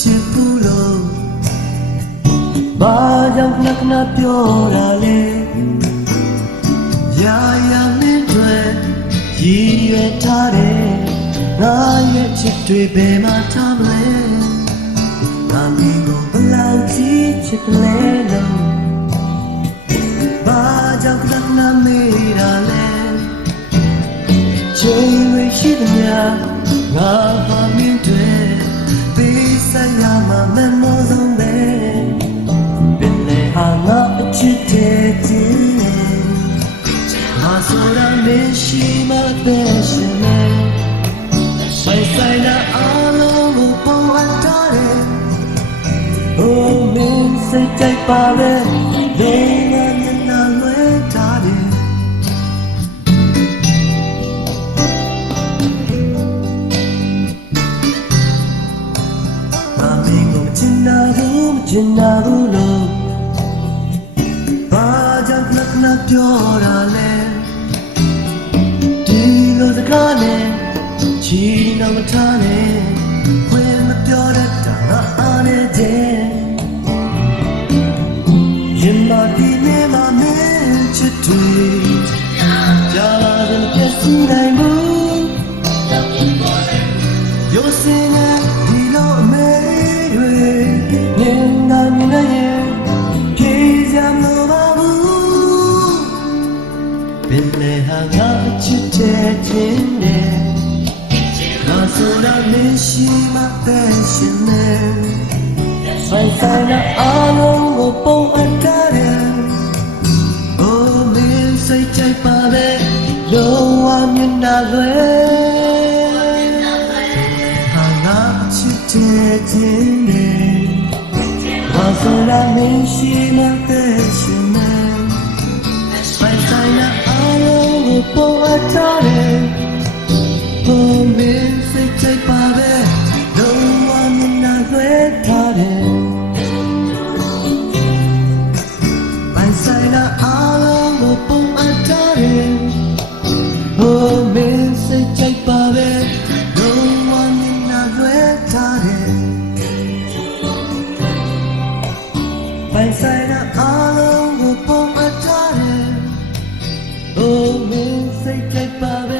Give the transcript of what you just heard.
ချစ်ဘူးလို့ဘာကြောင့်ခဏခဏပြောတာလဲရာရာမင်းတွေရည်ရွယ်ထားတယ်ငါရဲ့ချစ်တွေဘယ်မှာထားမလဲငါမင်းကိုဘယ်လောက်ကြည့်ချစ်လဲလို့ဘာကြောင့်ခဏခဏမေးတာလဲချိန်ရရှိသည်များငါ မတဲ့ရှင်မဲဆိုင်ဆိုင်နာအားလုံးကိုပုံအပ်ထားတယ် Oh မင်းစိတ်ကြိုက်ပါပဲလေငါမျက်နှာလွှဲထားတယ်ငါမင်းကိုမချင်တာဘူးမချင်တာဘူးလို့ဘာကြောင့်ခဏခဏပြောတာလဲဒီလိုစ ကားနဲ့ချီနှောင်မထားနဲ့ခွေမပြောတတ်တာငါအားနေတယ်ရင်မဒီနေမှာမင်းချစ်တွေကြာလာတယ်ပြည့်စုံနိုင်ဘူး Yo sing a dilo me re nin na ni na ye pi jam lo ba bu bin le ha ga chit te chin ne na so na me shi ma te shin ne sai sai na a long go pong a ta de oh me sai chai pa le lo wa min na lue ဟာငါချစ်တဲ့ခြင်းနဲ့ဘာဆိုလာမင်းရှိမှ darling For me, say take my bed No one in the red party My side of all over for my darling For me, say take my bed No one in the red party My side of all over for စိတ်ကြိုက်ပါပဲ